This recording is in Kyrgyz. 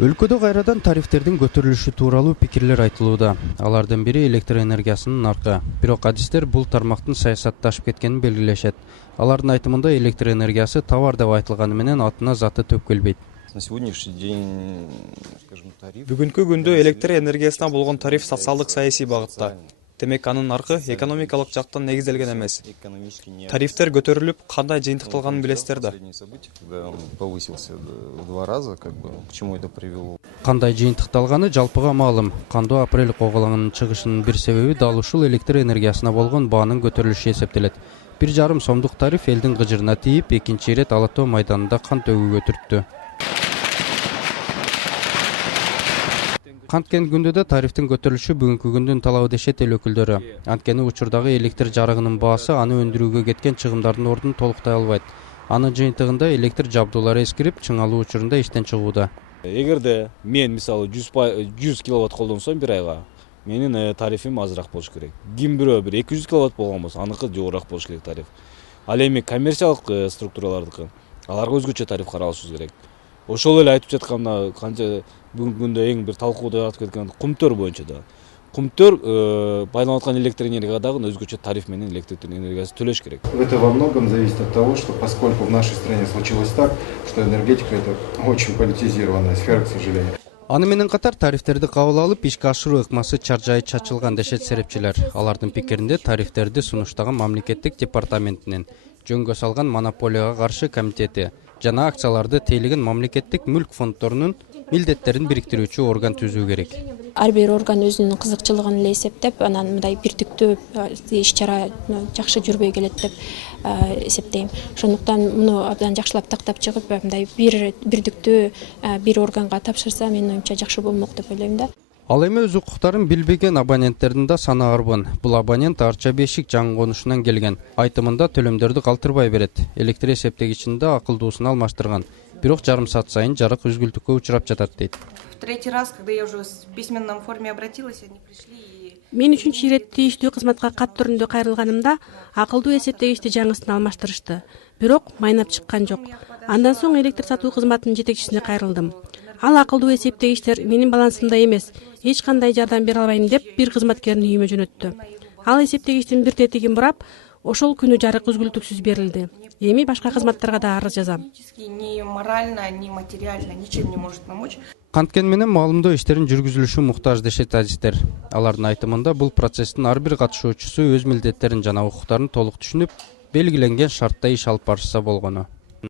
Олкодо кайрадан тарифтердин көтөрүлүшү тууралуу пикирлер айтылууда. Алардын бири электр энергиясынын наркы. Бирок адистер бул тармактын саясатташып кеткенин белгилешет. Алардын айтымында электр энергиясы товар деп айтылганы менен атына заты төп келбейт. На сегодняшний день, скажем, тариф. Бүгүнкү күндө электр энергиясына болгон тариф социалдык саясий багытта. Демек анын наркы экономикалык жактан негизделген эмес. Тарифтер көтөрүлүп, кандай жыйынтыкталганын билесиздер да. Повысился в 2 раза, к чему это привело? Кандай жыйынтыкталганы жалпыга маалым. Кандуу апрель койгойлорунун чыгышынын бир себеби дал ушул электр энергиясына болгон баанын көтөрүлүшү эсептелет. 1,5 сомдук тариф элдин кыжырына тийип, экинчи ирет Ала Тоо майданында кан төгүүгө түрттү. Канткен күндө тарифтин көтөрүлүшү бүгүнкү күндүн талабы дешет эл өкүлдөрү. Анткени учурдагы электр жарыгынын баасы аны өндүрүүгө кеткен чыгымдардын ордун толуктай албайт. Анын жыйынтыгында электр жабдуулары эскирип, чыңалуу учурунда иштен чыгууда. Эгерде мен мисалы 100 киловатт колдонсом бир айга, менин тарифим азыраак болуш керек. Ким бирөө 200 киловатт болгон болсо, аныкы жогорураак болуш керек тариф. Ал эми коммерциялык структуралардыкы, аларга өзгөчө тариф каралышыбыз керек. Ошол эле айтып жатканда канча бүгүнкү күндө эң бир талкууда атып кеткен кумтөр боюнча да. Кумтөр байланып аткан электр энергиядагы өзгөчө тариф менен электр энергиясы төлөш керек. Это во многом зависит от того, что поскольку в нашей стране случилось так, что энергетика это очень политизированная сфера, к сожалению. Аны менен катар тарифтерди кабыл алып, ишке ашыруу ыкмасы чаржайы чачылган дешет серепчилер. Алардын пикиринде тарифтерди сунуштаган мамлекеттик департаментинин жөнгө салган монополияга каршы комитети жана акцияларды тейлеген мамлекеттик мүлк фонддорунун милдеттерин бириктирүүчү орган түзүү керек. Ар бир орган өзүнүн кызыкчылыгын эле эсептеп, анан мындай бирдиктүү иш-чара жакшы жүрбөй келет деп эсептейм. Ошондуктан муну абдан жакшылап тактап чыгып, мындай бирдиктүү бир органга тапшырса, менин оюмча жакшы болмок деп ойлойм да. Ал эми өз укуктарын билбеген абоненттердин да саны арбын. Бул абонент арча бешик жаңы конушунан келген. Айтымында төлөмдөрдү калтырбай берет. Электр эсептегичинде акылдуусун алмаштырган. Бирок жарым саат сайын жарык үзгүлтүккө учурап жатат дейт. В третий раз, когда я уже в письменном форме обратилась, они пришли и... Мен үчүнчү ирет тийиштүү кызматка кат түрүндө кайрылганымда акылдуу эсептегичти жаңысын алмаштырышты. Бирок майнап чыккан жок. Андан соң электр сатуу кызматынын жетекчисине кайрылдым. Ал акылдуу эсептегичтер менин балансымда эмес, эч кандай жардам бере албайм деп бир кызматкерин үйүмө жөнөттү. Ал эсептегичтин бир тетигин бурап, ошол күнү жарык үзгүлтүксүз берилди. Эми башка кызматтарга да арыз жазам. Ни морально, ни материально ничем не может помочь. Канткен менен маалымдоо иштерин жүргүзүлүшү муктаж дешет адистер. Алардын айтымында бул процесстин ар бир катышуучусу өз милдеттерин жана укуктарын толук түшүнүп, белгиленген шартта иш алып барышса болгону.